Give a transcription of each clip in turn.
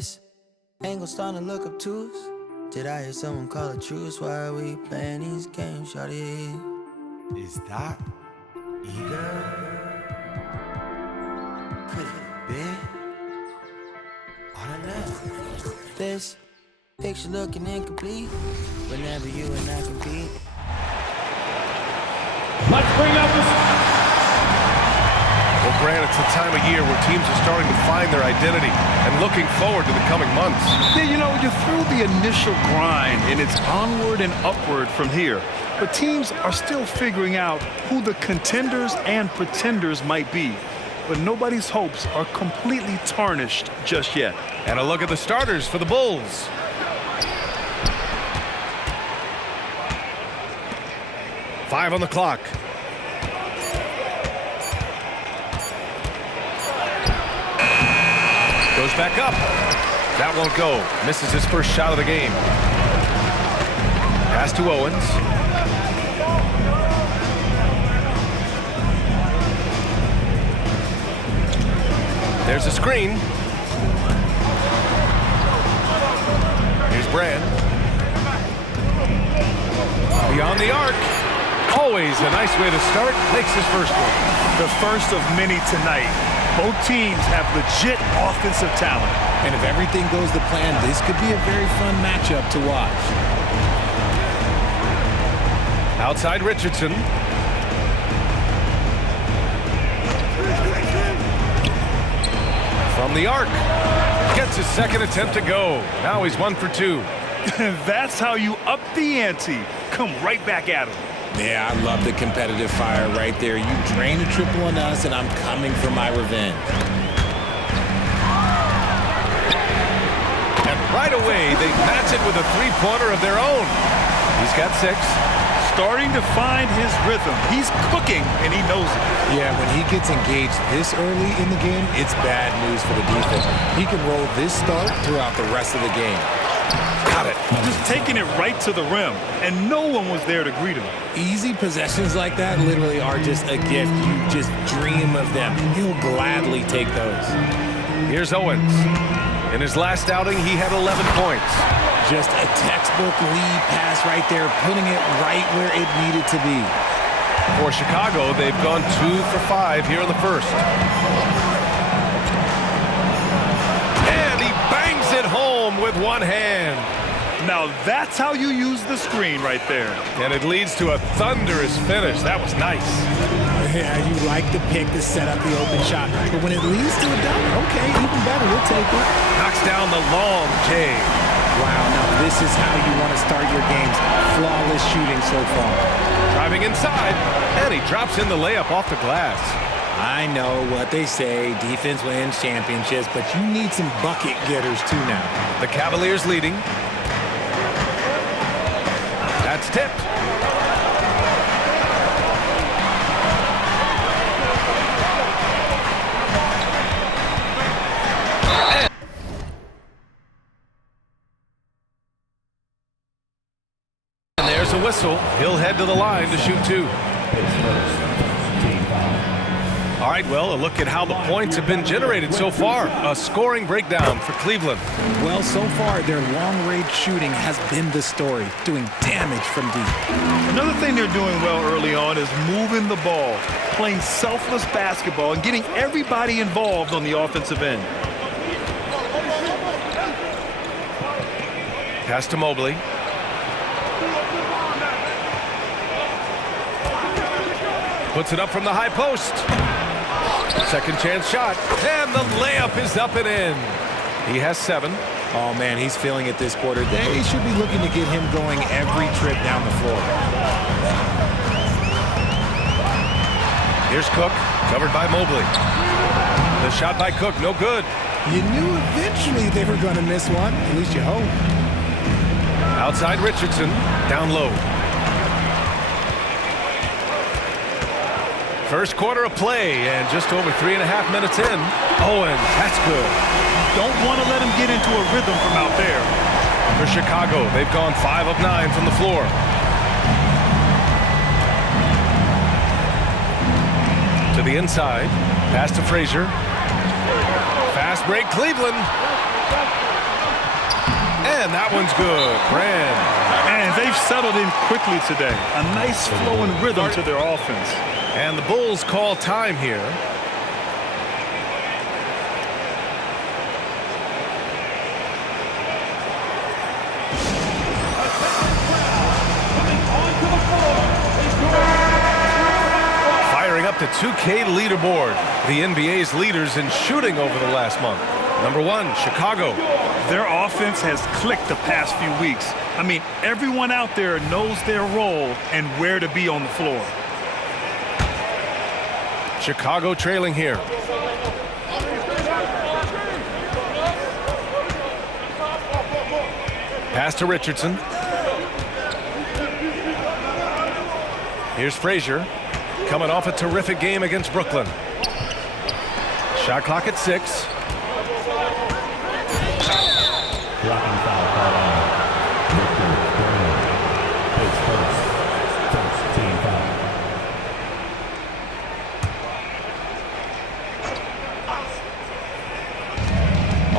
This ain't gon' start to look obtuse. Did I hear someone call it truce? Why are we playing these games, shawty? Is that Igor? Could it be? I don't know. This picture looking incomplete. Whenever you and I compete. Let's bring up the... Well, Grant, it's the time of year where teams are starting to find their identity and looking forward to the coming months. Yeah, you know, you're through the initial grind, and it's onward and upward from here. But teams are still figuring out who the contenders and pretenders might be. But nobody's hopes are completely tarnished just yet. And a look at the starters for the Bulls. Five on the clock. Goes back up. That won't go. Misses his first shot of the game. Pass to Owens. There's a screen. Here's Brand. Beyond the arc. Always a nice way to start. Makes his first one. The first of many tonight. Both teams have legit offensive talent. And if everything goes to plan, this could be a very fun matchup to watch. Outside Richardson. From the arc. Gets his second attempt to go. Now he's 1 for 2. That's how you up the ante. Come right back at him. Yeah, I love the competitive fire right there. You drain a triple on us, and I'm coming for my revenge. And right away, they match it with a three-pointer of their own. He's got 6. Starting to find his rhythm. He's cooking, and he knows it. Yeah, when he gets engaged this early in the game, it's bad news for the defense. He can roll this start throughout the rest of the game. Got it. Just taking it right to the rim, and no one was there to greet him. Easy possessions like that literally are just a gift. You just dream of them. He'll gladly take those. Here's Owens. In his last outing, he had 11 points. Just a textbook lead pass right there, putting it right where it needed to be. For Chicago, they've gone 2 for 5 here in the first. And he bangs it home with one hand. Now that's how you use the screen right there. And it leads to a thunderous finish. That was nice. Yeah, you like the pick to set up the open shot. But when it leads to a dunk, okay, even better, we'll take it. Knocks down the long J. Wow, now this is how you want to start your games. Flawless shooting so far. Driving inside, and he drops in the layup off the glass. I know what they say, defense wins championships, but you need some bucket getters too now. The Cavaliers leading. That's tipped. And there's a whistle. He'll head to the line to shoot 2. All right, well, a look at how the points have been generated so far. A scoring breakdown for Cleveland. Well, so far, their long-range shooting has been the story, doing damage from deep. Another thing they're doing well early on is moving the ball, playing selfless basketball, and getting everybody involved on the offensive end. Pass to Mobley. Puts it up from the high post. Second chance shot. And the layup is up and in. He has 7. Oh, man, he's feeling it this quarter. They should be looking to get him going every trip down the floor. Here's Cook, covered by Mobley. The shot by Cook, no good. You knew eventually they were going to miss one. At least you hope. Outside Richardson, down low. First quarter of play, and just over 3.5 minutes in. Owens, that's good. Don't want to let him get into a rhythm from out there. For Chicago, they've gone 5 of 9 from the floor. To the inside, pass to Frazier. Fast break, Cleveland. And that one's good. Brand. And they've settled in quickly today. A nice flowing rhythm to their offense. And the Bulls call time here. Firing up the 2K leaderboard. The NBA's leaders in shooting over the last month. Number 1, Chicago. Their offense has clicked the past few weeks. I mean, everyone out there knows their role and where to be on the floor. Chicago trailing here. Pass to Richardson. Here's Frazier, coming off a terrific game against Brooklyn. Shot clock at 6. Blocking foul called on Victor Graham. Takes first team foul.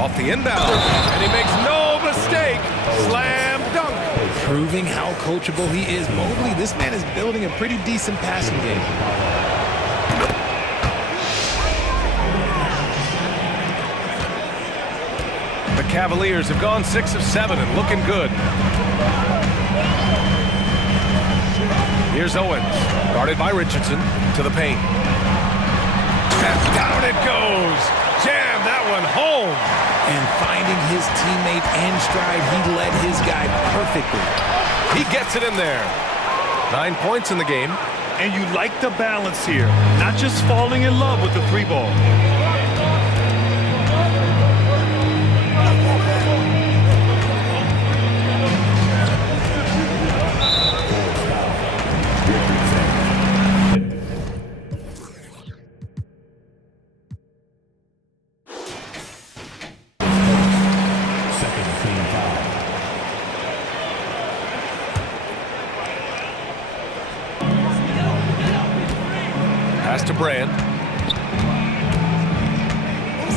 Off the inbound, and he makes no mistake. Slam dunk. Proving how coachable he is. Mobley, this man is building a pretty decent passing game. The Cavaliers have gone 6 of 7 and looking good. Here's Owens, guarded by Richardson, to the paint. And down it goes. Jam that one home. And finding his teammate and stride, he led his guy perfectly. He gets it in there. 9 points in the game. And you like the balance here. Not just falling in love with the 3-ball. Pass to Brand.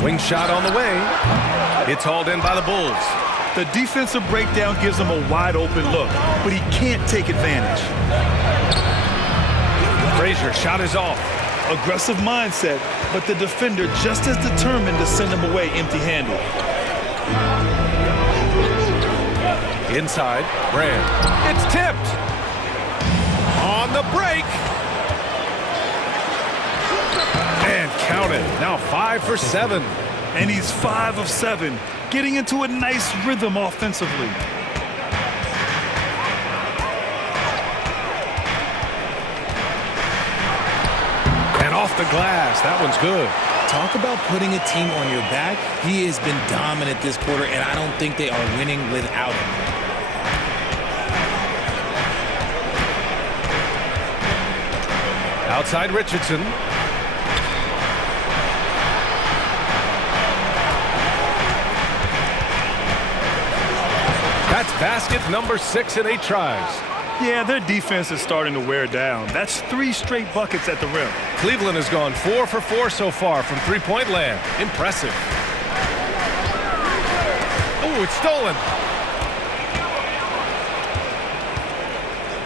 Wing shot on the way. It's hauled in by the Bulls. The defensive breakdown gives him a wide open look, but he can't take advantage. Frazier, shot is off. Aggressive mindset, but the defender just as determined to send him away empty-handed. Inside, Brand. It's tipped. On the break. And count it. Now 5 for 7. And he's 5 of 7, getting into a nice rhythm offensively. And off the glass. That one's good. Talk about putting a team on your back. He has been dominant this quarter, and I don't think they are winning without him. Outside Richardson. That's basket number 6 in 8 tries. Yeah, their defense is starting to wear down. That's 3 straight buckets at the rim. Cleveland has gone 4 for 4 so far from three-point land. Impressive. Oh, it's stolen.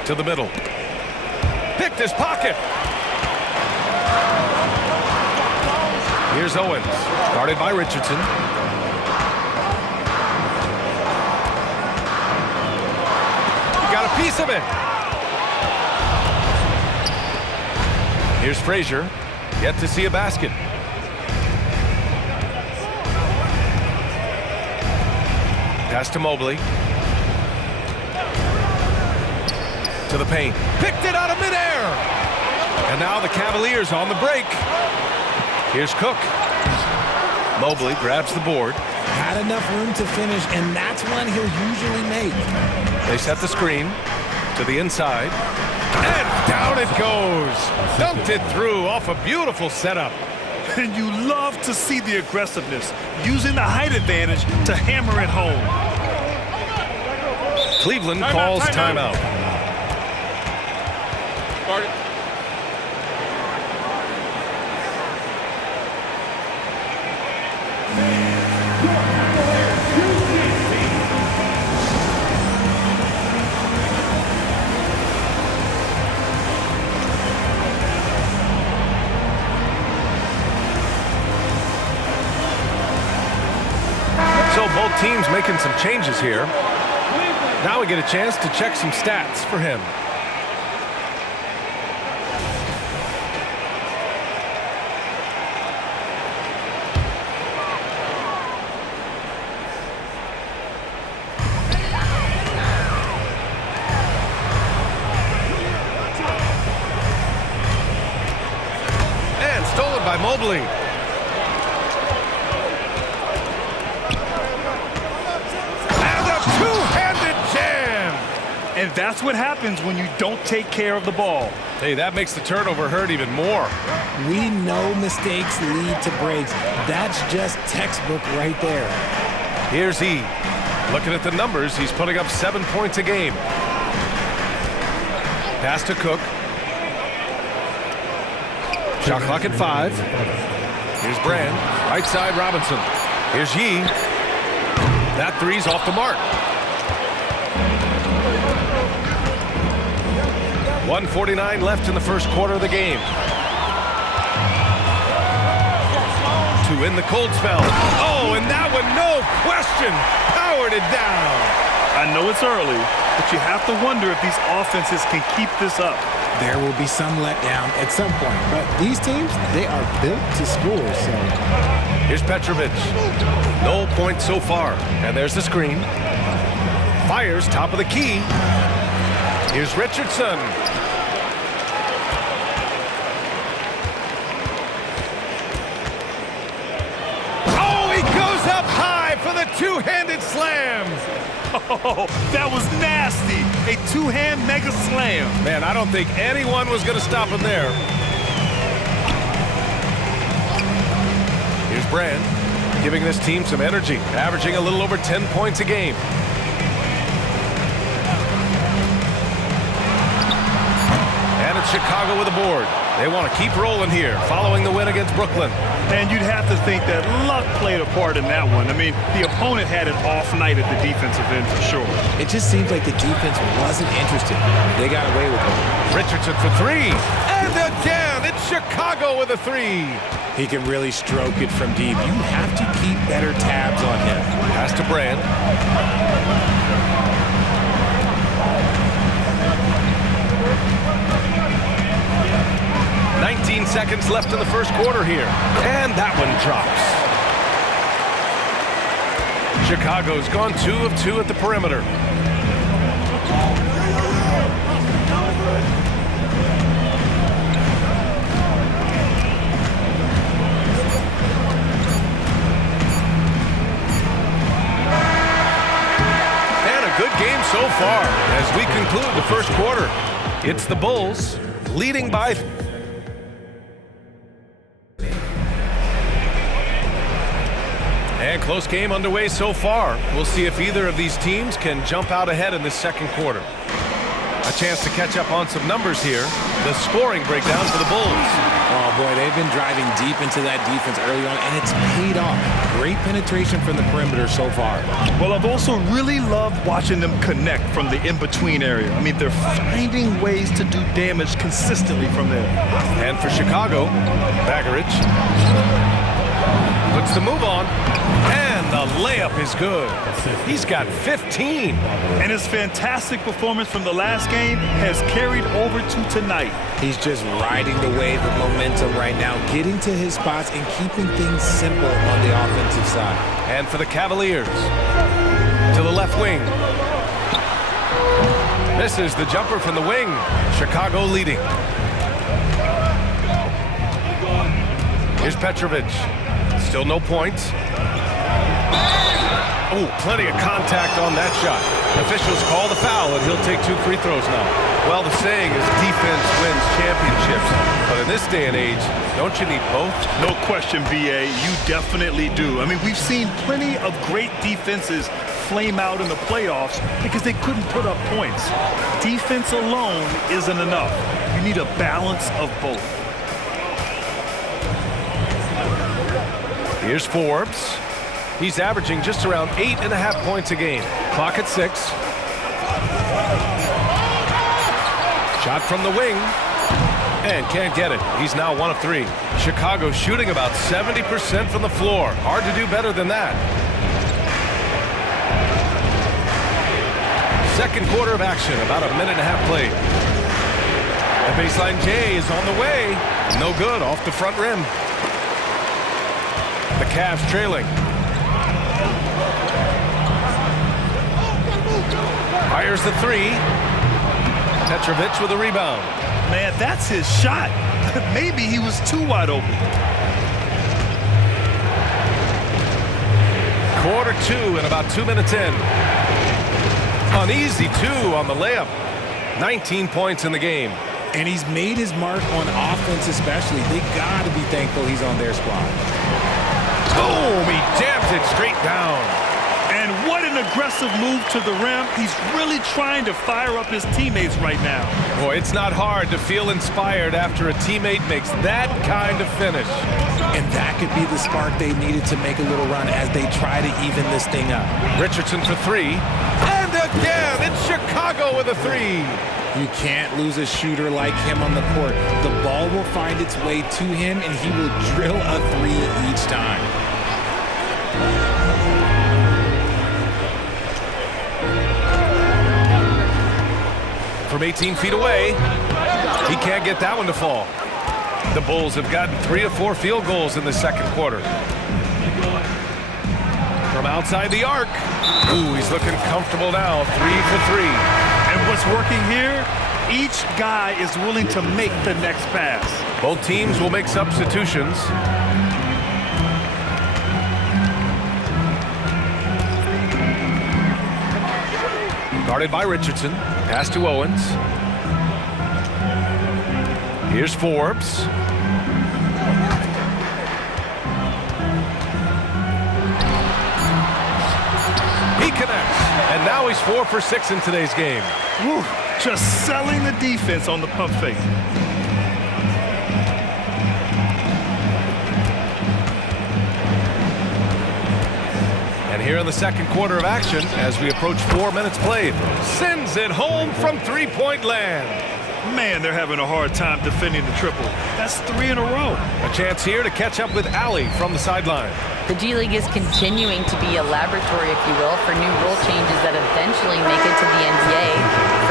To the middle. Picked his pocket. Here's Owens, guarded by Richardson. He got a piece of it. Here's Frazier, yet to see a basket. Pass to Mobley. To the paint. Picked it out of midair. And now the Cavaliers on the break. Here's Cook. Mobley grabs the board. Had enough room to finish, and that's one he'll usually make. They set the screen to the inside. And down it goes. Dunked it through off a beautiful setup. And you love to see the aggressiveness, using the height advantage to hammer it home. Cleveland calls timeout. So both teams making some changes here. Now we get a chance to check some stats for him. And stolen by Mobley. And that's what happens when you don't take care of the ball. Hey, that makes the turnover hurt even more. We know mistakes lead to breaks. That's just textbook right there. Here's E. Looking at the numbers, he's putting up 7 points a game. Pass to Cook. Shot clock at 5. Here's Brand. Right side, Robinson. Here's Yee. That three's off the mark. 1:49 left in the first quarter of the game. To win the cold spell. Oh, and that one, no question, powered it down. I know it's early, but you have to wonder if these offenses can keep this up. There will be some letdown at some point, but these teams, they are built to score, so. Here's Petrovic. No points so far. And there's the screen. Fires top of the key. Here's Richardson. Two-handed slam. Oh, that was nasty. A two-hand mega slam. Man, I don't think anyone was going to stop him there. Here's Brand, giving this team some energy, averaging a little over 10 points a game. And it's Chicago with a board. They want to keep rolling here, following the win against Brooklyn. And you'd have to think that luck played a part in that one. I mean, the opponent had an off night at the defensive end for sure. It just seems like the defense wasn't interested. They got away with it. Richardson for three. And again, it's Chicago with a three. He can really stroke it from deep. You have to keep better tabs on him. Pass to Brand. 19 seconds left in the first quarter here. And that one drops. Chicago's gone 2 of 2 at the perimeter. And a good game so far as we conclude the first quarter. It's the Bulls leading by... And close game underway so far. We'll see if either of these teams can jump out ahead in this second quarter. A chance to catch up on some numbers here. The scoring breakdown for the Bulls. Oh, boy, they've been driving deep into that defense early on, and it's paid off. Great penetration from the perimeter so far. Well, I've also really loved watching them connect from the in-between area. I mean, they're finding ways to do damage consistently from there. And for Chicago, Bagaric puts the move on, and the layup is good. He's got 15. And his fantastic performance from the last game has carried over to tonight. He's just riding the wave of momentum right now, getting to his spots and keeping things simple on the offensive side. And for the Cavaliers, to the left wing. Misses the jumper from the wing. Chicago leading. Here's Petrovic. Still no points. Oh, plenty of contact on that shot. Officials call the foul, and he'll take 2 free throws now. Well, the saying is defense wins championships. But in this day and age, don't you need both? No question, B.A., you definitely do. I mean, we've seen plenty of great defenses flame out in the playoffs because they couldn't put up points. Defense alone isn't enough. You need a balance of both. Here's Forbes. He's averaging just around 8.5 points a game. Clock at 6. Shot from the wing. And can't get it. He's now 1 of 3. Chicago shooting about 70% from the floor. Hard to do better than that. second quarter of action, about a minute and a half played. The baseline J is on the way. No good, off the front rim. The Cavs trailing. Fires the three. Petrovic with a rebound. Man, that's his shot. Maybe he was too wide open. Quarter two and about 2 minutes in. An easy two on the layup. 19 points in the game. And he's made his mark on offense especially. They got to be thankful he's on their squad. Boom! He jams it straight down. And what an aggressive move to the rim. He's really trying to fire up his teammates right now. Boy, it's not hard to feel inspired after a teammate makes that kind of finish. And that could be the spark they needed to make a little run as they try to even this thing up. Richardson for three. And again, it's Chicago with a three. You can't lose a shooter like him on the court. The ball will find its way to him, and he will drill a three each time. From 18 feet away, he can't get that one to fall. The Bulls have gotten 3 of 4 field goals in the second quarter. From outside the arc. Ooh, he's looking comfortable now. 3 for 3. And what's working here? Each guy is willing to make the next pass. Both teams will make substitutions. Guarded by Richardson. Pass to Owens. Here's Forbes. He connects. And now he's 4 for 6 in today's game. Woo, just selling the defense on the pump fake. And here in the second quarter of action, as we approach 4 minutes played, sends it home from three-point land. Man, they're having a hard time defending the triple. That's 3 in a row. A chance here to catch up with Allie from the sideline. The G League is continuing to be a laboratory, if you will, for new rule changes that eventually make it to the NBA,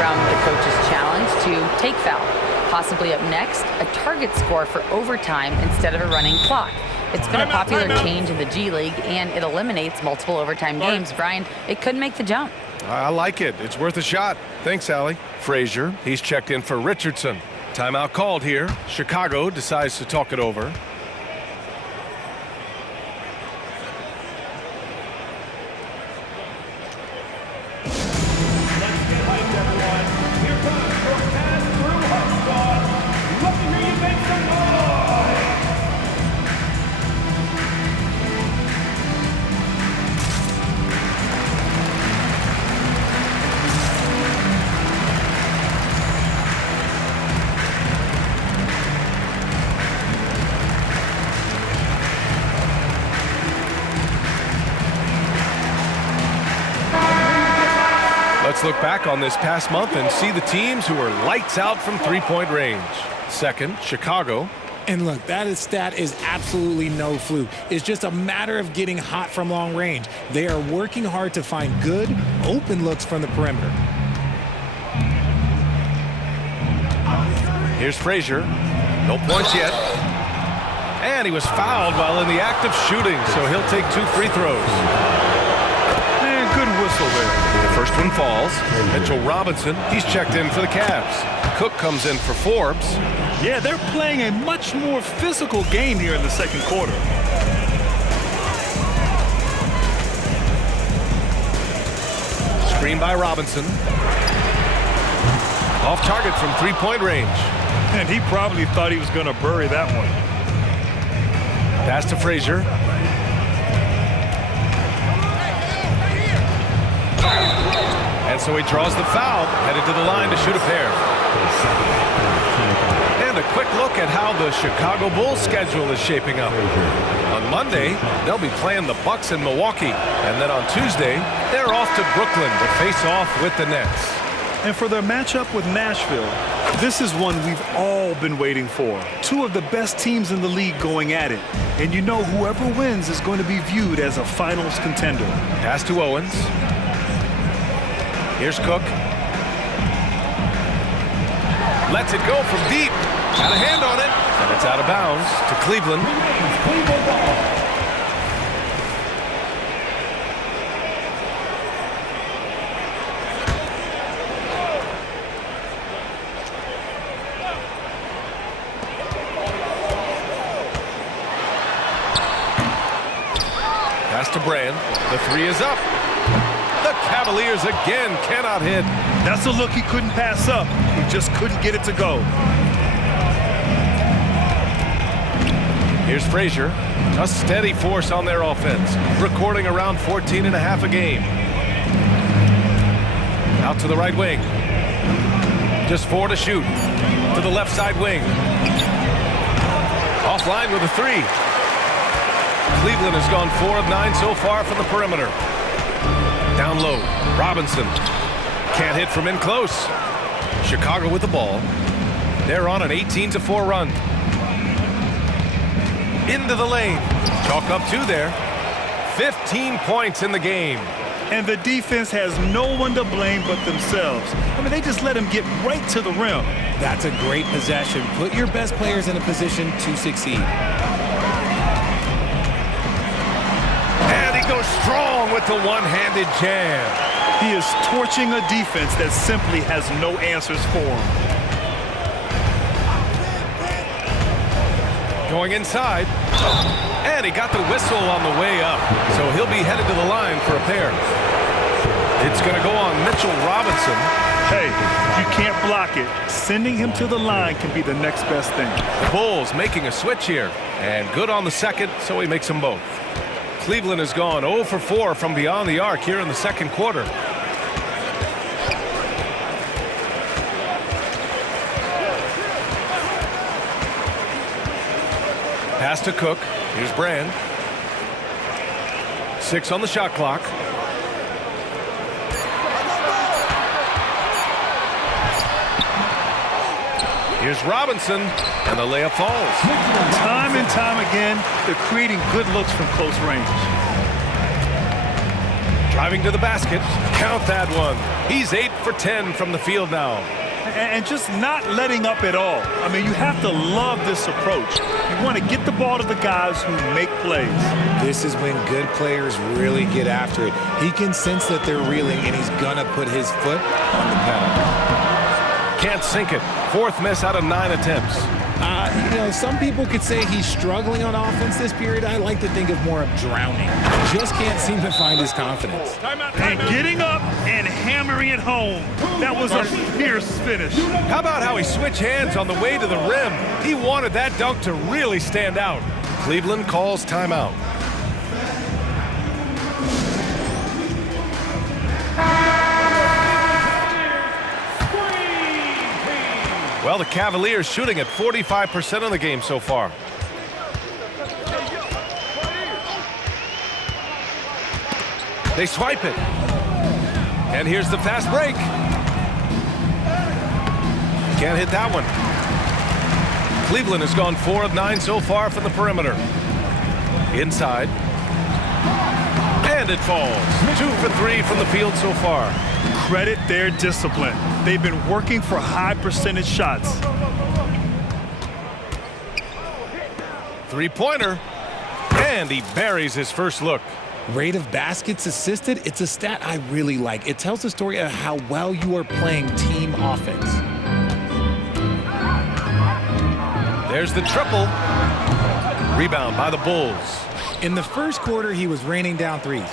from the coach's challenge to take foul. Possibly up next, a target score for overtime instead of a running clock. It's been a popular change in the G League, and it eliminates multiple overtime games. Brian, it could make the jump. I like it. It's worth a shot. Thanks, Allie. Frazier, he's checked in for Richardson. Timeout called here. Chicago decides to talk it over. Let's look back on this past month and see the teams who are lights out from three-point range. Second, Chicago. And look, that stat is absolutely no fluke. It's just a matter of getting hot from long range. They are working hard to find good, open looks from the perimeter. Here's Frazier. No points yet. And he was fouled while in the act of shooting, so he'll take 2 free throws. Man, good whistle there. The first one falls. Mitchell Robinson, he's checked in for the Cavs. Cook comes in for Forbes. Yeah, they're playing a much more physical game here in the second quarter. Screen by Robinson. Off target from three-point range. And he probably thought he was going to bury that one. Pass to Frazier. And so he draws the foul, headed to the line to shoot a pair. And a quick look at how the Chicago Bulls schedule is shaping up. On Monday, they'll be playing the Bucks in Milwaukee. And then on Tuesday, they're off to Brooklyn to face off with the Nets. And for their matchup with Nashville, this is one we've all been waiting for. Two of the best teams in the league going at it. And you know whoever wins is going to be viewed as a finals contender. Pass to Owens. Here's Cook. Lets it go from deep. Got a hand on it. And it's out of bounds to Cleveland. Cleveland ball. Pass to Brand. The three is up. The Cavaliers again cannot hit. That's a look he couldn't pass up. He just couldn't get it to go. Here's Frazier, a steady force on their offense, recording around 14.5 a game. Out to the right wing. Just 4 to shoot. To the left side wing. Offline with a three. Cleveland has gone 4 of 9 so far from the perimeter. Down low, Robinson. Can't hit from in close. Chicago with the ball. They're on an 18-4 run. Into the lane. Chalk up 2 there. 15 points in the game. And the defense has no one to blame but themselves. I mean, they just let him get right to the rim. That's a great possession. Put your best players in a position to succeed. And he goes strong with the one-handed jam. He is torching a defense that simply has no answers for him. Going inside. And he got the whistle on the way up. So he'll be headed to the line for a pair. It's going to go on Mitchell Robinson. Hey, you can't block it. Sending him to the line can be the next best thing. The Bulls making a switch here. And good on the second, so he makes them both. Cleveland has gone 0 for 4 from beyond the arc here in the second quarter. Pass to Cook. Here's Brand. 6 on the shot clock. Here's Robinson, and the layup falls. Time and time again, they're creating good looks from close range. Driving to the basket. Count that one. He's 8 for 10 from the field now. And just not letting up at all. I mean, you have to love this approach. You want to get the ball to the guys who make plays. This is when good players really get after it. He can sense that they're reeling, and he's going to put his foot on the pedal. Can't sink it. 4th miss out of 9 attempts. You know, some people could say he's struggling on offense this period. I like to think of more of drowning. Just can't seem to find his confidence. And getting up and hammering it home. That was a fierce finish. How about how he switched hands on the way to the rim? He wanted that dunk to really stand out. Cleveland calls timeout. Well, the Cavaliers shooting at 45% of the game so far. They swipe it. And here's the fast break. Can't hit that one. Cleveland has gone 4 of 9 so far from the perimeter. Inside. And it falls. 2 for 3 from the field so far. Credit their discipline. They've been working for high percentage shots. 3-pointer. And he buries his first look. Rate of baskets assisted, it's a stat I really like. It tells the story of how well you are playing team offense. There's the triple. Rebound by the Bulls. In the first quarter, he was raining down threes.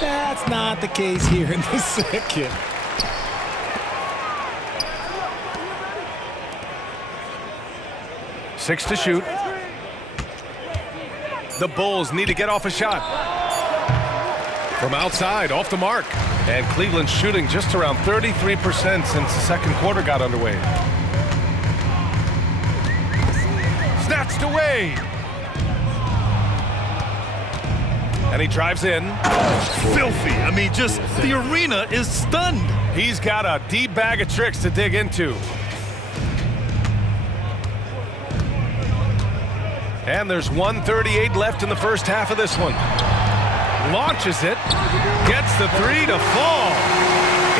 That's not the case here in the second. Six to shoot. The Bulls need to get off a shot. From outside, off the mark. And Cleveland shooting just around 33% since the second quarter got underway. Snatched away. And he drives in. Filthy. I mean, just the arena is stunned. He's got a deep bag of tricks to dig into. And there's 1:38 left in the first half of this one. Launches it. Gets the three to fall.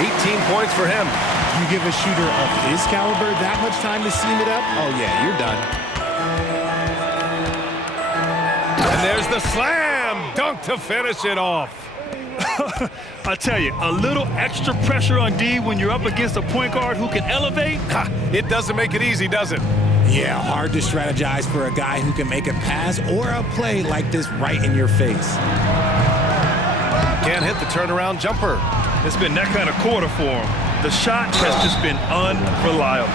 18 points for him. You give a shooter of his caliber that much time to seam it up, oh yeah, you're done. And there's the slam dunk to finish it off. I tell you, a little extra pressure on D when you're up against a point guard who can elevate. Ha, it doesn't make it easy, does it? Yeah, hard to strategize for a guy who can make a pass or a play like this right in your face. Can't hit the turnaround jumper. It's been that kind of quarter for him. The shot has just been unreliable.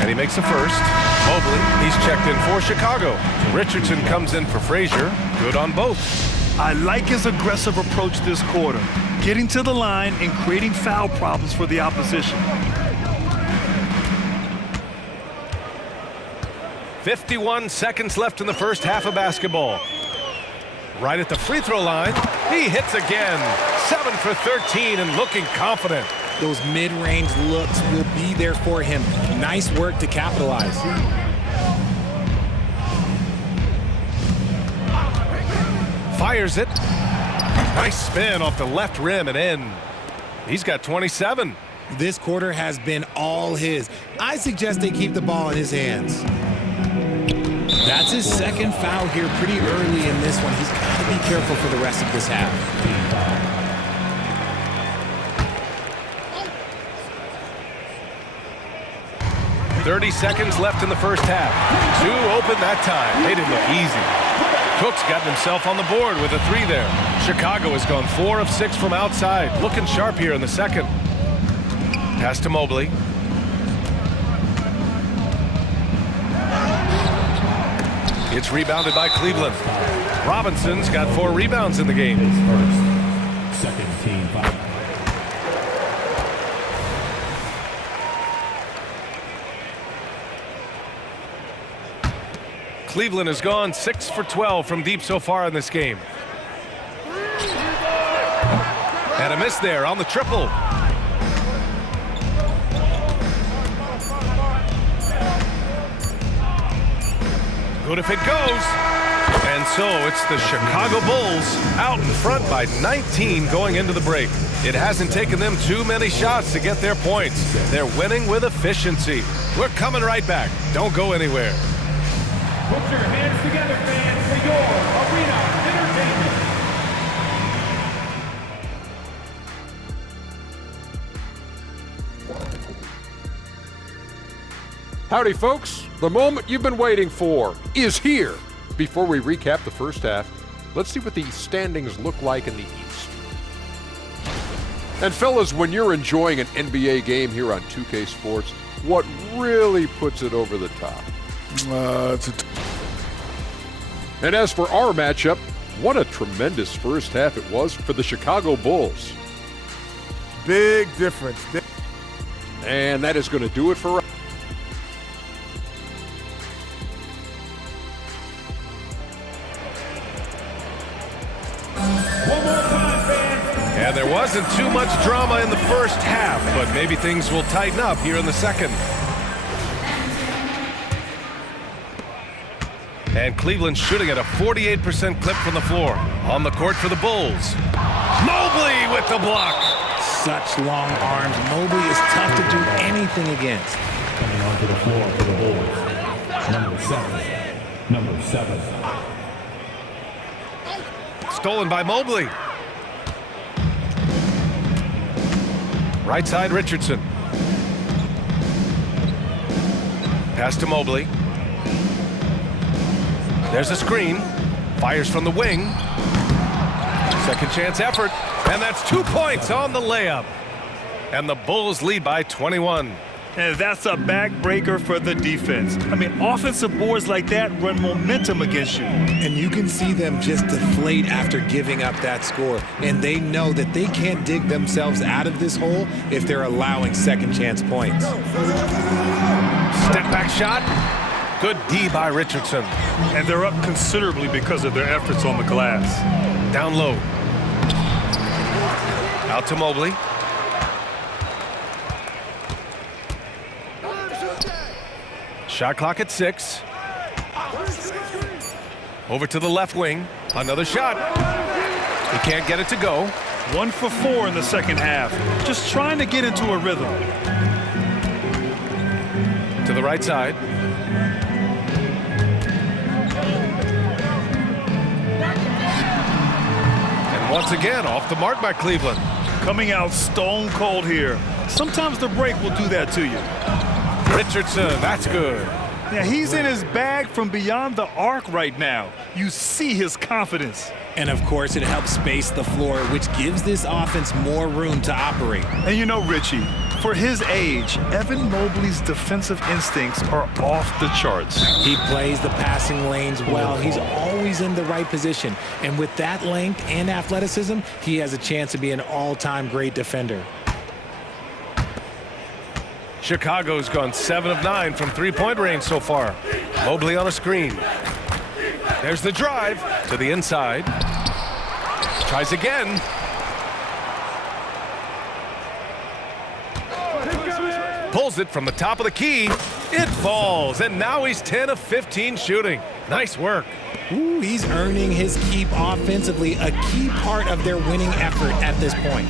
And he makes a first. Mobley, he's checked in for Chicago. Richardson comes in for Frazier. Good on both. I like his aggressive approach this quarter, getting to the line and creating foul problems for the opposition. 51 seconds left in the first half of basketball. Right at the free throw line, he hits again. 7 for 13 and looking confident. Those mid-range looks will be there for him. Nice work to capitalize. Fires it. Nice spin off the left rim and in. He's got 27. This quarter has been all his. I suggest they keep the ball in his hands. That's his second foul here pretty early in this one. He's got to be careful for the rest of this half. 30 seconds left in the first half. 2 open that time. They didn't look easy. Cook's gotten himself on the board with a 3 there. Chicago has gone 4 of 6 from outside. Looking sharp here in the second. Pass to Mobley. It's rebounded by Cleveland. Robinson's got 4 rebounds in the game. Second team foul. Cleveland has gone 6 for 12 from deep so far in this game. And a miss there on the triple. Good if it goes. And so it's the Chicago Bulls out in front by 19 going into the break. It hasn't taken them too many shots to get their points. They're winning with efficiency. We're coming right back. Don't go anywhere. Put your hands together, fans, for your arena entertainment. Howdy, folks. The moment you've been waiting for is here. Before we recap the first half, let's see what the standings look like in the East. And fellas, when you're enjoying an NBA game here on 2K Sports, what really puts it over the top? And as for our matchup, what a tremendous first half it was for the Chicago Bulls. Big difference. And that is going to do it for us. And there wasn't too much drama in the first half, but maybe things will tighten up here in the second. And Cleveland shooting at a 48% clip from the floor. On the court for the Bulls. Mobley with the block. Such long arms. Mobley is tough to do anything against. Coming onto the floor for the Bulls. Number 7. Stolen by Mobley. Right side Richardson. Pass to Mobley. There's a screen. Fires from the wing. Second chance effort. And that's 2 points on the layup. And the Bulls lead by 21. And that's a backbreaker for the defense. I mean, offensive boards like that run momentum against you. And you can see them just deflate after giving up that score. And they know that they can't dig themselves out of this hole if they're allowing second chance points. Step back shot. Good D by Richardson. And they're up considerably because of their efforts on the glass. Down low. Out to Mobley. Shot clock at 6. Over to the left wing. Another shot. He can't get it to go. 1 for 4 in the second half. Just trying to get into a rhythm. To the right side. And once again, off the mark by Cleveland. Coming out stone cold here. Sometimes the break will do that to you. Richardson, that's good. Yeah, he's in his bag from beyond the arc right now. You see his confidence. And of course, it helps space the floor, which gives this offense more room to operate. And you know, Richie, for his age, Evan Mobley's defensive instincts are off the charts. He plays the passing lanes well. He's always in the right position. And with that length and athleticism, he has a chance to be an all-time great defender. Chicago's gone 7 of 9 from three-point range so far. Mobley on a screen. There's the drive to the inside. Tries again. Pulls it from the top of the key. It falls, and now he's 10 of 15 shooting. Nice work. Ooh, he's earning his keep offensively, a key part of their winning effort at this point.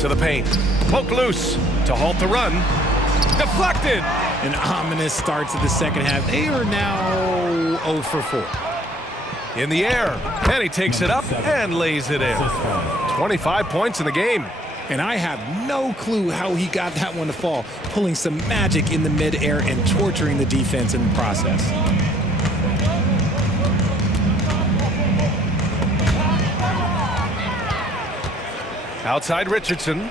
To the paint. Poke loose to halt the run. Deflected. An ominous start to the second half. They are now 0 for 4. In the air. And he takes it up and lays it in. 25 points in the game. And I have no clue how he got that one to fall, pulling some magic in the midair and torturing the defense in the process. Outside Richardson.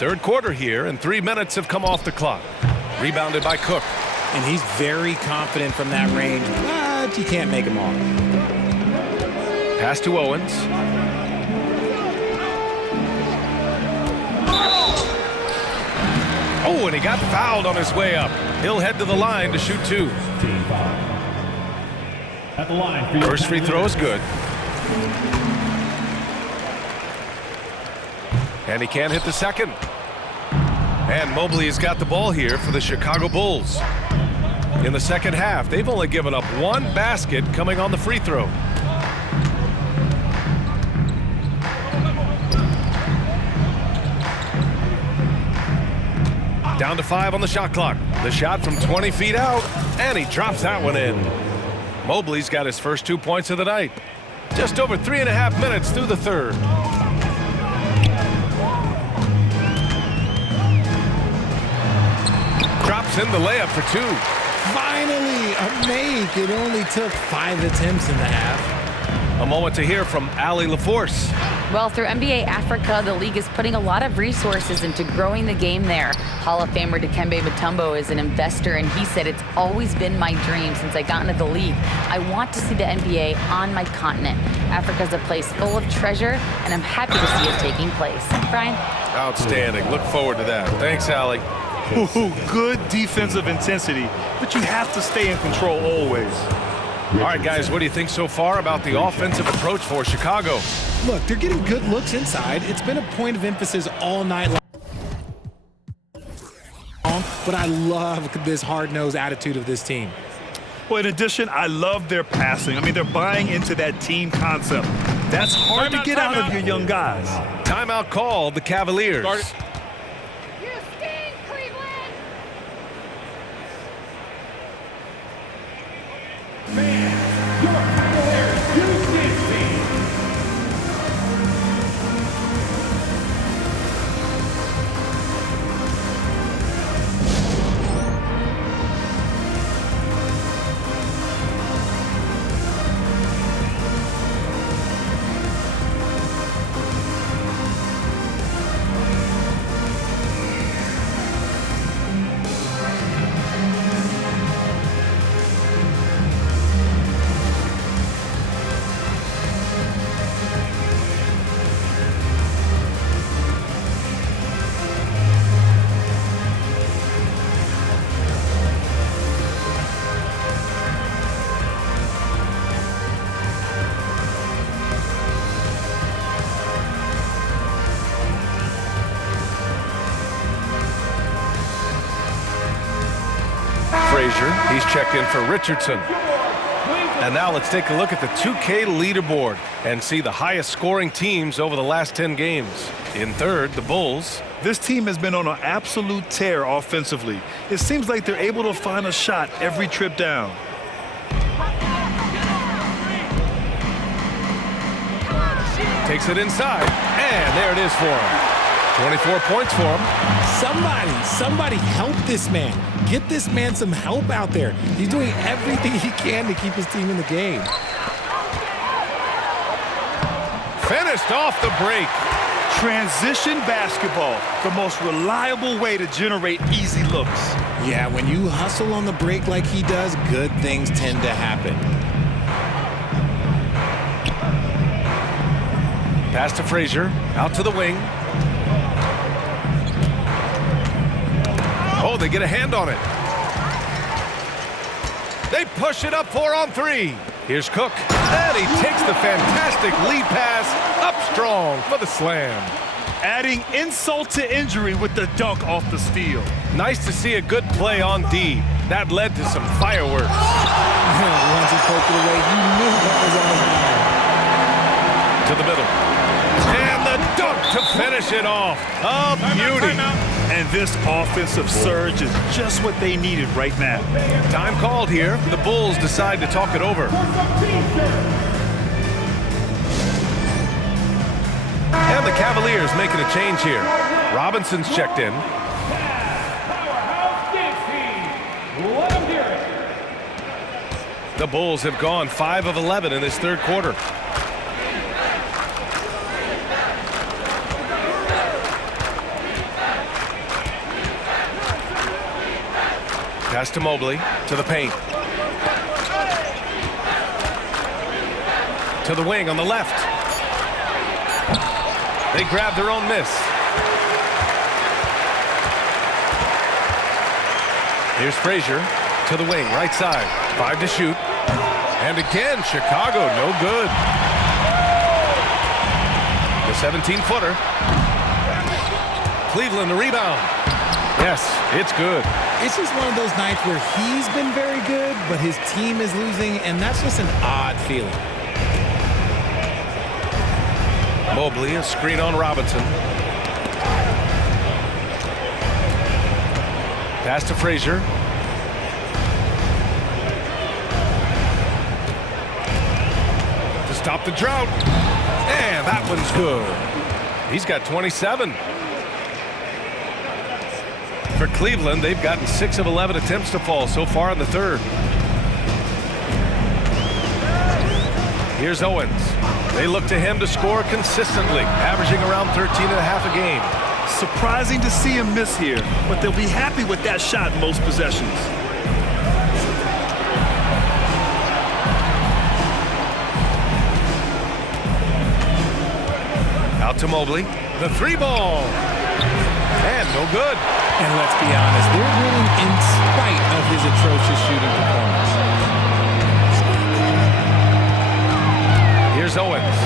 Third quarter here, and 3 minutes have come off the clock. Rebounded by Cook. And he's very confident from that range, but you can't make him off. Pass to Owens. Oh, and he got fouled on his way up. He'll head to the line to shoot 2. At the line. First free throw is good. And he can't hit the second. And Mobley has got the ball here for the Chicago Bulls. In the second half, they've only given up 1 basket coming on the free throw. Down to 5 on the shot clock. The shot from 20 feet out, and he drops that one in. Mobley's got his first 2 points of the night. Just over 3.5 minutes through the third. Drops in the layup for 2. Finally, a make. It only took 5 attempts in the half. A moment to hear from Allie LaForce. Well, through NBA Africa, the league is putting a lot of resources into growing the game there. Hall of Famer Dikembe Mutombo is an investor, and he said, "It's always been my dream since I got into the league. I want to see the NBA on my continent. Africa's a place full of treasure, and I'm happy to see it taking place." Brian? Outstanding. Look forward to that. Thanks, Allie. Ooh, good defensive intensity, but you have to stay in control always. All right, guys, what do you think so far about the offensive approach for Chicago? Look, they're getting good looks inside. It's been a point of emphasis all night long, but I love this hard-nosed attitude of this team. Well, in addition, I love their passing. I mean, they're buying into that team concept. That's hard to get out of your young guys. Timeout called the Cavaliers. He's checked in for Richardson. And now let's take a look at the 2K leaderboard and see the highest scoring teams over the last 10 games. In third, the Bulls. This team has been on an absolute tear offensively. It seems like they're able to find a shot every trip down. Takes it inside, and there it is for him. 24 points for him. Somebody help this man. Get this man some help out there. He's doing everything he can to keep his team in the game. Finished off the break. Transition basketball, the most reliable way to generate easy looks. Yeah, when you hustle on the break like he does, good things tend to happen. Pass to Frazier, out to the wing. Oh, they get a hand on it. They push it up 4 on 3. Here's Cook, and he takes the fantastic lead pass up strong for the slam. Adding insult to injury with the dunk off the steal. Nice to see a good play on D. That led to some fireworks. Once he poked it away, you knew what was on his mind. To the middle. And the dunk to finish it off. A beauty. And this offensive surge is just what they needed right now. Time called here. The Bulls decide to talk it over. And the Cavaliers making a change here. Robinson's checked in. The Bulls have gone 5 of 11 in this third quarter. Pass to Mobley, to the paint. To the wing on the left. They grab their own miss. Here's Frazier to the wing, right side. 5 to shoot. And again, Chicago, no good. The 17-footer. Cleveland, the rebound. Yes, it's good. It's just one of those nights where he's been very good, but his team is losing, and that's just an odd feeling. Mobley, a screen on Robinson. Pass to Frazier. To stop the drought. And that one's good. He's got 27. For Cleveland, they've gotten 6 of 11 attempts to fall so far in the third. Here's Owens. They look to him to score consistently, averaging around 13.5 a game. Surprising to see him miss here, but they'll be happy with that shot most possessions. Out to Mobley. The 3-ball. And no good. And let's be honest, they're winning in spite of his atrocious shooting performance. Here's Owens.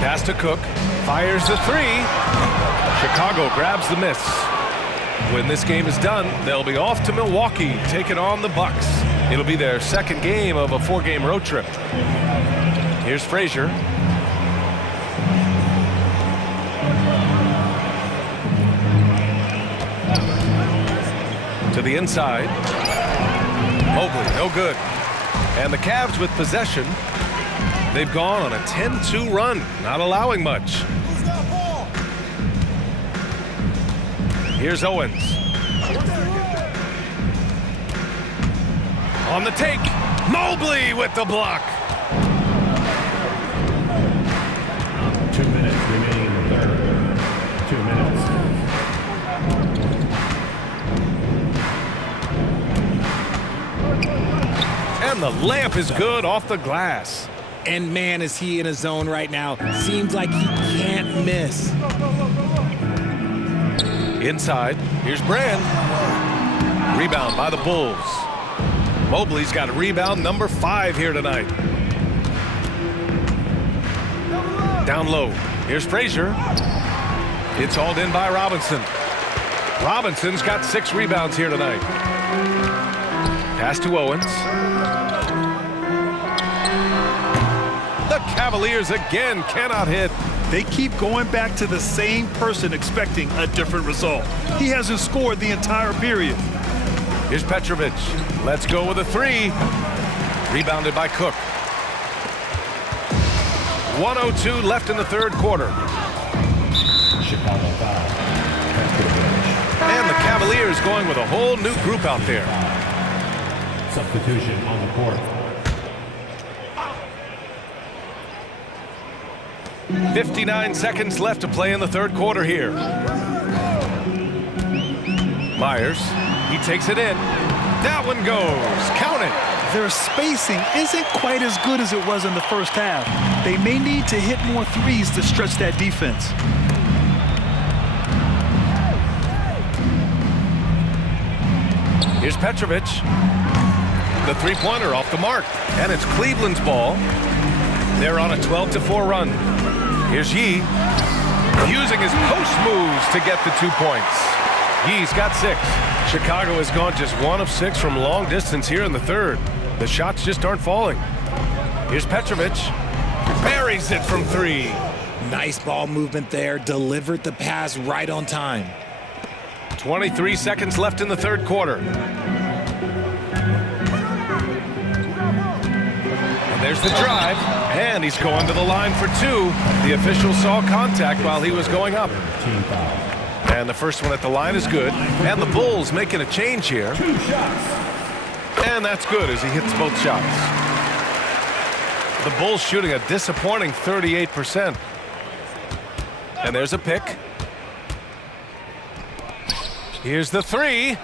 Pass to Cook. Fires the 3. Chicago grabs the miss. When this game is done, they'll be off to Milwaukee, taking on the Bucks. It'll be their second game of a 4-game road trip. Here's Frazier. To the inside. Mobley, no good. And the Cavs with possession. They've gone on a 10-2 run, not allowing much. Here's Owens. On the take. Mobley with the block. 2 minutes remaining in the third. 2 minutes. And the layup is good off the glass. And man, is he in a zone right now. Seems like he can't miss. Inside, here's Brand. Rebound by the Bulls. Mobley's got a rebound number 5 here tonight. Down low, here's Frazier. It's hauled in by Robinson. Robinson's got 6 rebounds here tonight. Pass to Owens. The Cavaliers again cannot hit. They keep going back to the same person expecting a different result. He hasn't scored the entire period. Here's Petrovic. Let's go with a 3. Rebounded by Cook. 1:02 left in the third quarter. Chicago foul. And the Cavaliers going with a whole new group out there. Substitution on the court. 59 seconds left to play in the third quarter here. Myers, he takes it in. That one goes. Count it. Their spacing isn't quite as good as it was in the first half. They may need to hit more threes to stretch that defense. Here's Petrovic. The three-pointer off the mark. And it's Cleveland's ball. They're on a 12-4 run. Here's Yee. Using his post moves to get the 2 points. Yee's got 6. Chicago has gone just 1 of 6 from long distance here in the third. The shots just aren't falling. Here's Petrovic. Buries it from 3. Nice ball movement there. Delivered the pass right on time. 23 seconds left in the third quarter. And there's the drive. And he's going to the line for 2. The official saw contact while he was going up. Team foul. And the first one at the line is good. And the Bulls making a change here. 2 shots. And that's good as he hits both shots. The Bulls shooting a disappointing 38%. And there's a pick. Here's the 3.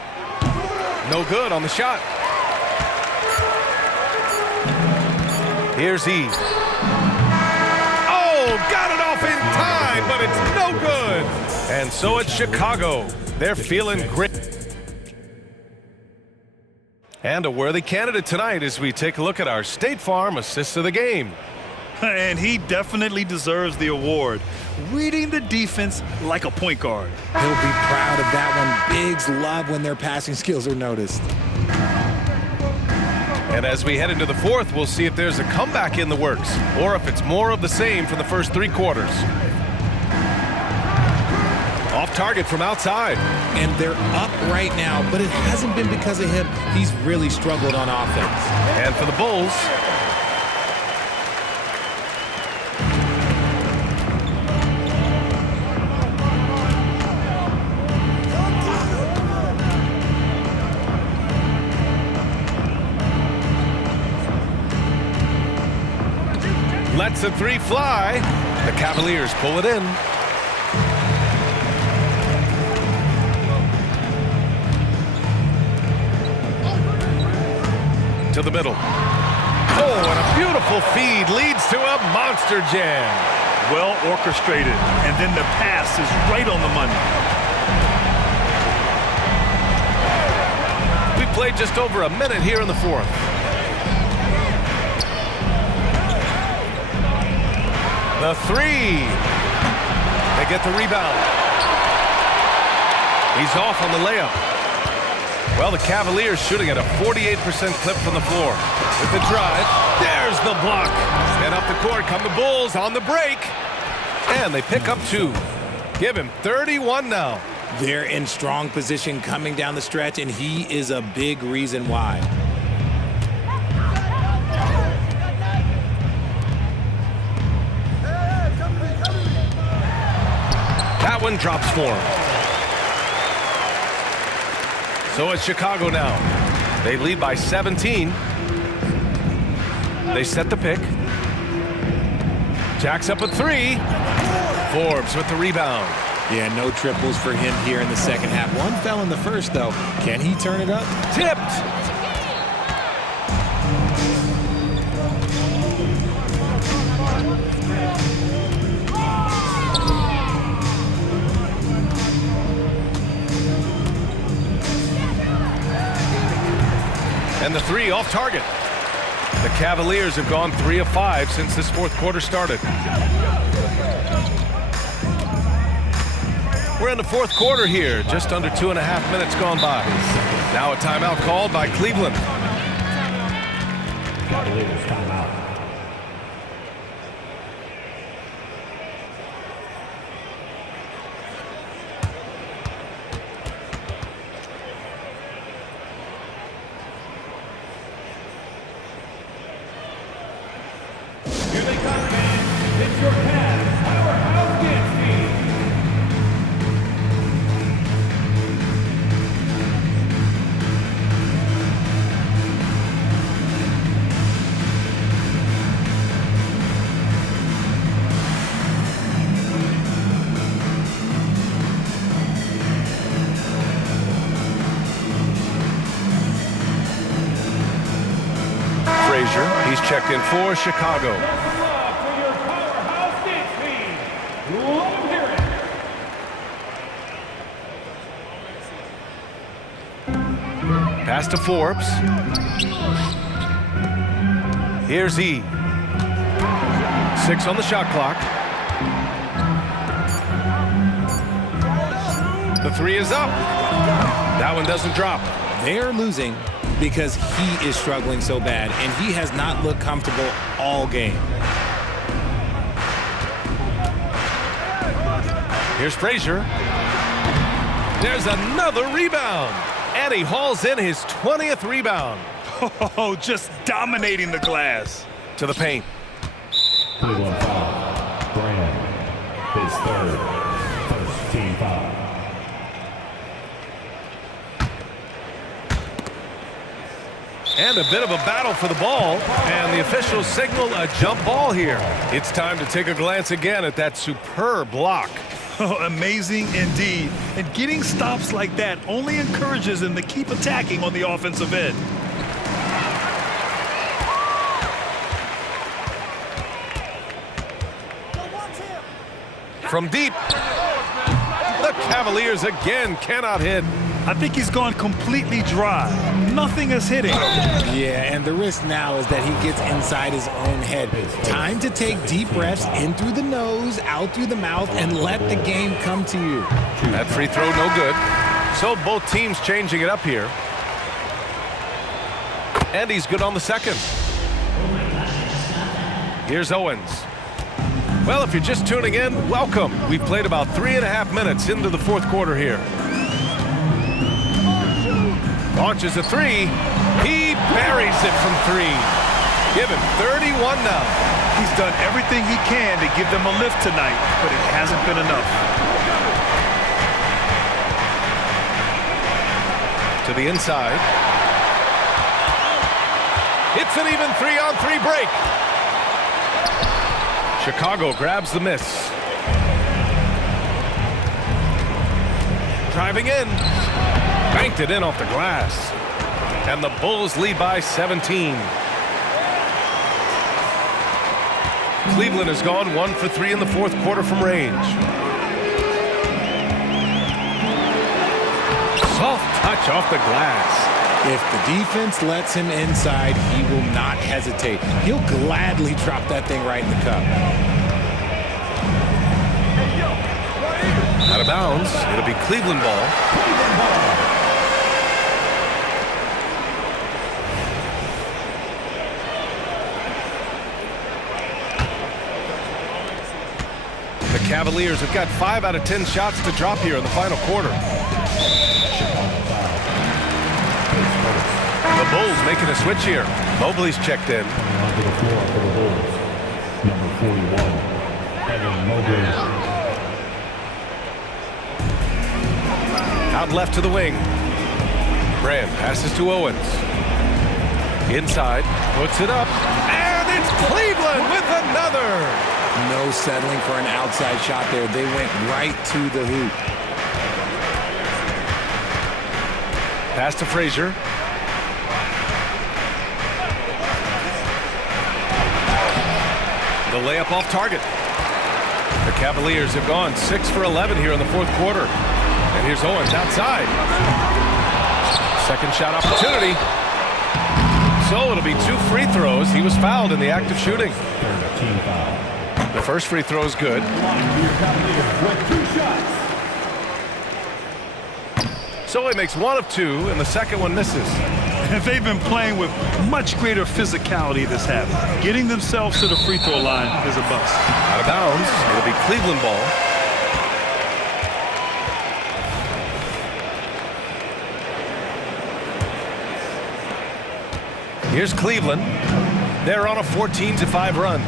No good on the shot. Here's E. Oh, got it off in time, but it's no good. And so it's Chicago. They're feeling great. And a worthy candidate tonight as we take a look at our State Farm Assist of the Game. And he definitely deserves the award. Reading the defense like a point guard. He'll be proud of that one. Bigs love when their passing skills are noticed. And as we head into the fourth, we'll see if there's a comeback in the works or if it's more of the same from the first 3 quarters. Off target from outside. And they're up right now, but it hasn't been because of him. He's really struggled on offense. And for the Bulls, lets the 3 fly. The Cavaliers pull it in. To the middle. Oh, and a beautiful feed leads to a monster jam. Well orchestrated, and then the pass is right on the money. We played just over a minute here in the fourth. The 3. They get the rebound. He's off on the layup. Well, the Cavaliers shooting at a 48% clip from the floor. With the drive, there's the block. And up the court come the Bulls on the break. And they pick up 2. Give him 31 now. They're in strong position coming down the stretch, and he is a big reason why. That one drops for him. So it's Chicago now. They lead by 17. They set the pick. Jacks up a 3. Forbes with the rebound. Yeah, no triples for him here in the second half. One fell in the first, though. Can he turn it up? Tipped. And the 3 off target. The Cavaliers have gone 3 of 5 since this fourth quarter started. We're in the fourth quarter here, just under 2.5 minutes gone by. Now a timeout called by Cleveland. Cavaliers timeout. Here they come, fans. It's your Cavs Powerhouse Dance Team. Frazier, he's checked in for Chicago. Pass to Forbes. Here's E. 6 on the shot clock. The 3 is up. That one doesn't drop. They're losing because he is struggling so bad, and he has not looked comfortable all game. Here's Frazier. There's another rebound. And he hauls in his 20th rebound. Oh, just dominating the glass. To the paint. Cleveland foul. Brand. His third. First team foul. And a bit of a battle for the ball. And the officials signal a jump ball here. It's time to take a glance again at that superb block. Oh, amazing indeed. And getting stops like that only encourages them to keep attacking on the offensive end. From deep, the Cavaliers again cannot hit. I think he's gone completely dry. Nothing is hitting. Yeah, and the risk now is that he gets inside his own head. Time to take deep breaths in through the nose, out through the mouth, and let the game come to you. That free throw no good. So both teams changing it up here. And he's good on the second. Here's Owens. Well, if you're just tuning in, welcome. We've played about 3.5 minutes into the fourth quarter here. Launches a 3. He buries it from 3. Give him 31 now. He's done everything he can to give them a lift tonight, but it hasn't been enough. To the inside. It's an even 3-on-3 break. Chicago grabs the miss. Driving in. Banked it in off the glass. And the Bulls lead by 17. Cleveland has gone 1 for 3 in the fourth quarter from range. Soft touch off the glass. If the defense lets him inside, he will not hesitate. He'll gladly drop that thing right in the cup. Out of bounds. It'll be Cleveland ball. The Cavaliers have got 5 out of 10 shots to drop here in the final quarter. The Bulls making a switch here. Mobley's checked in. Onto the floor for the Bulls. Number 41, Evan Mobley. Out left to the wing. Brand passes to Owens. Inside, puts it up, and it's Cleveland with another. No settling for an outside shot there. They went right to the hoop. Pass to Frazier. The layup off target. The Cavaliers have gone 6 for 11 here in the fourth quarter. And here's Owens outside. Second shot opportunity. So it'll be 2 free throws. He was fouled in the act of shooting. Team foul. The first free throw is good. With 2 shots. So he makes one of two, and the second one misses. And they've been playing with much greater physicality this half. Getting themselves to the free throw line is a bust. Out of bounds. It'll be Cleveland ball. Here's Cleveland. They're on a 14-5 run.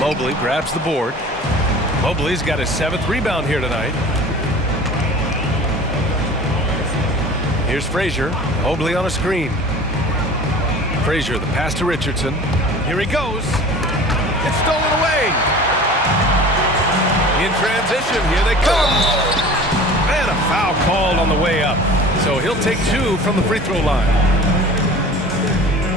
Mobley grabs the board. Mobley's got his 7th rebound here tonight. Here's Frazier. Mobley on a screen. Frazier, the pass to Richardson. Here he goes. It's stolen away. In transition, here they come. And a foul called on the way up. So he'll take 2 from the free throw line.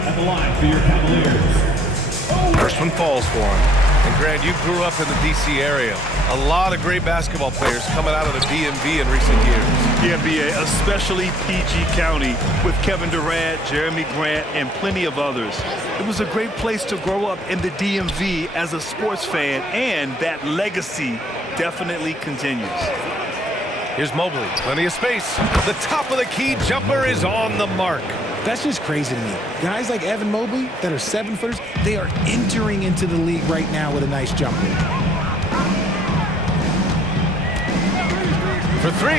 At the line for your Cavaliers. First one falls for him. And Grant, you grew up in the D.C. area. A lot of great basketball players coming out of the DMV in recent years. The NBA, especially PG County, with Kevin Durant, Jeremy Grant, and plenty of others. It was a great place to grow up in the DMV as a sports fan, and that legacy definitely continues. Here's Mobley, plenty of space. The top of the key jumper is on the mark. That's just crazy to me. Guys like Evan Mobley that are 7-footers, they are entering into the league right now with a nice jumper. For 3,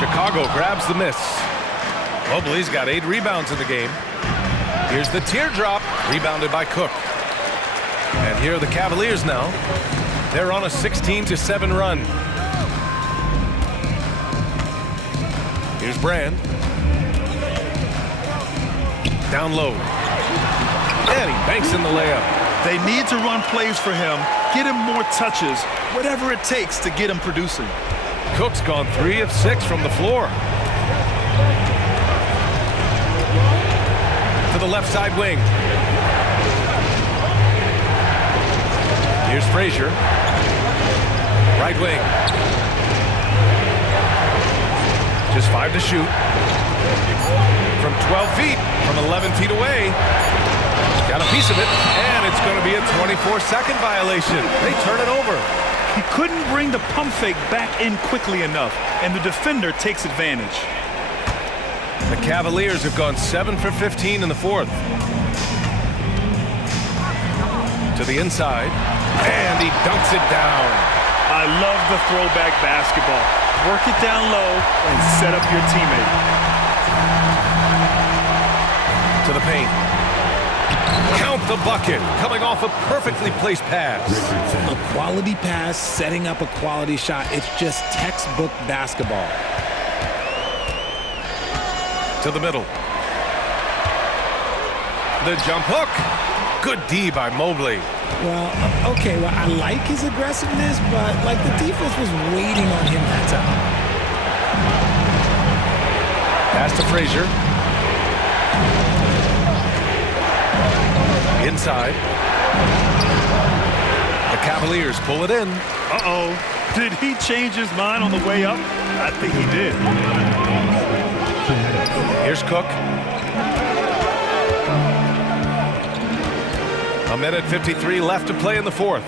Chicago grabs the miss. Mobley's got 8 rebounds in the game. Here's the teardrop, rebounded by Cook. And here are the Cavaliers now. They're on a 16-7 run. Here's Brand. Down low. And he banks in the layup. They need to run plays for him, get him more touches, whatever it takes to get him producing. Cook's gone 3 of 6 from the floor. To the left side wing. Here's Frazier. Right wing. Just 5 to shoot. From 12 feet, from 11 feet away. Got a piece of it, and it's going to be a 24-second violation. They turn it over. He couldn't bring the pump fake back in quickly enough, and the defender takes advantage. The Cavaliers have gone 7 for 15 in the 4th. To the inside, and he dunks it down. I love the throwback basketball. Work it down low and set up your teammate. To the paint. Count the bucket, coming off a perfectly placed pass. A quality pass, setting up a quality shot. It's just textbook basketball. To the middle. The jump hook. Good D by Mobley. Well, okay, well, I like his aggressiveness, but like the defense was waiting on him that time. Pass to Frazier. Inside. The Cavaliers pull it in. Uh-oh. Did he change his mind on the way up? I think he did. Here's Cook. A minute 53 left to play in the 4th.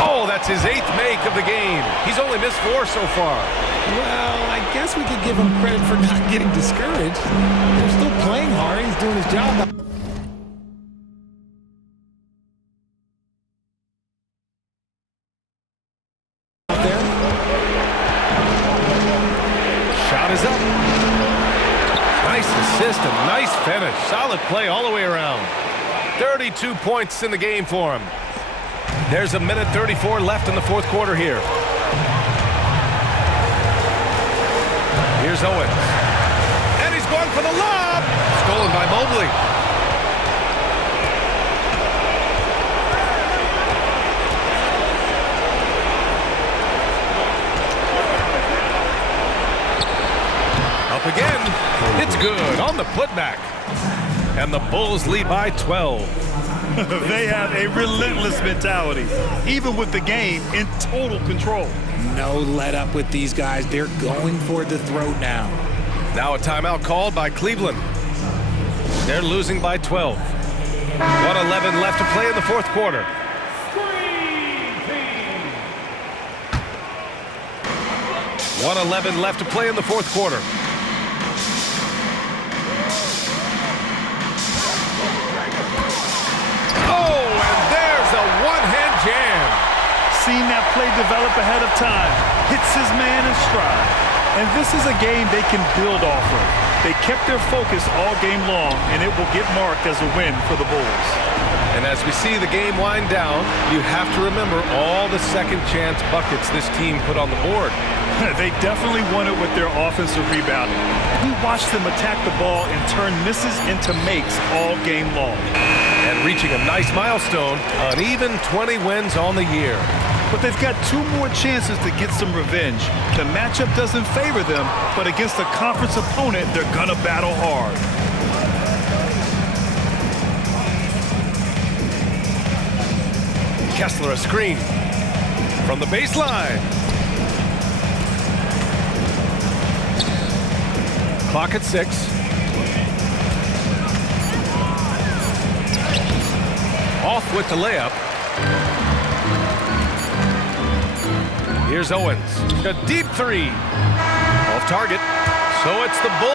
Oh, that's his 8th make of the game. He's only missed 4 so far. Well, I guess we could give him credit for not getting discouraged. They're still playing hard. He's doing his job. Out there. Shot is up. Nice assist and nice finish. Solid play all the way around. 32 points in the game for him. There's a minute 34 left in the 4th quarter here. Here's Owens. And he's going for the lob. Stolen by Mobley. Up again. It's good on the putback. And the Bulls lead by 12. They have a relentless mentality, even with the game in total control. No let up with these guys. They're going for the throat now. Now a timeout called by Cleveland. They're losing by 12. 1:11 left to play in the fourth quarter. Screen team. 1:11 left to play in the fourth quarter. Oh, and there's a one-hand jam. Seen that play develop ahead of time. Hits his man in stride. And this is a game they can build off of. They kept their focus all game long, and it will get marked as a win for the Bulls. And as we see the game wind down, you have to remember all the second chance buckets this team put on the board. They definitely won it with their offensive rebounding. We watched them attack the ball and turn misses into makes all game long. And reaching a nice milestone, an even 20 wins on the year. But they've got 2 more chances to get some revenge. The matchup doesn't favor them, but against a conference opponent, they're gonna battle hard. Kessler a screen from the baseline. Clock at 6. Off with the layup. Here's Owens. A deep 3. Off target. So it's the Bulls.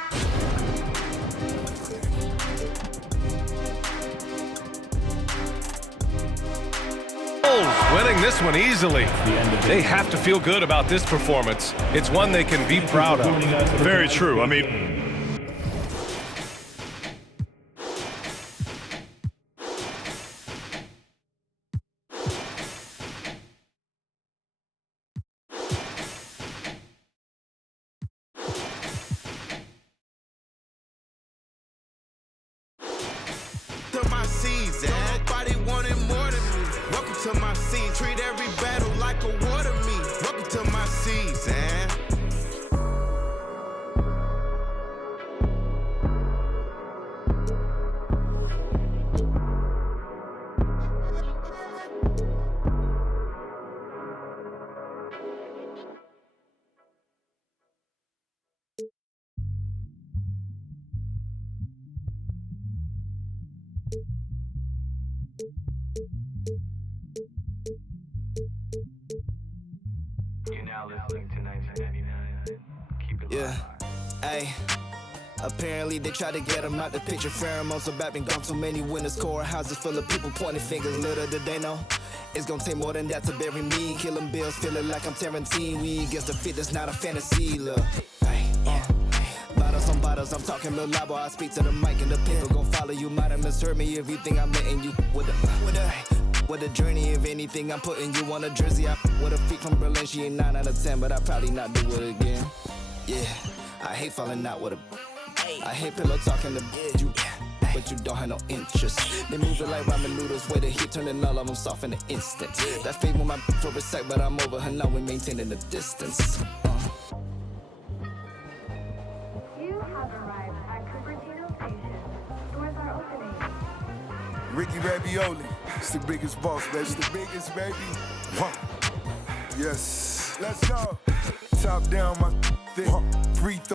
Winning this one easily. They have to feel good about this performance. It's one they can be proud of. Very true. I mean, To my season, nobody wanted more than me. Welcome to my scene, treat every battle like a war to me. Welcome to my season. You're now listening to 1999. Keep it Yeah, live. ayy. Apparently they tried to get him out the picture. Pheromones about been gone too many winners. Courthouses full of people pointing fingers. Little did they know it's gonna take more than that to bury me. Killing bills, feeling like I'm Tarantino. We against the fit, that's not a fantasy. Look, bottles on bottles, I'm talking real loud. I speak to the mic and the people gon' follow you. Might have misheard me if you think I'm letting you with a journey. If anything, I'm putting you on a jersey. I with a freak from Berlin, she ain't 9 out of 10, but I probably not do it again. Yeah, I hate falling out with a. I hate pillow talking to you, but you don't have no interest. They move it like ramen noodles, way to hit, turning all of them soft in an instant. That fade with my for a sec, but I'm over her now. We maintaining the distance. You have arrived at Cupertino Station. Doors are opening. Ricky Ravioli. It's the biggest boss, baby. It's the biggest, baby. Yes. Let's go. Top down, my thick. Free throw.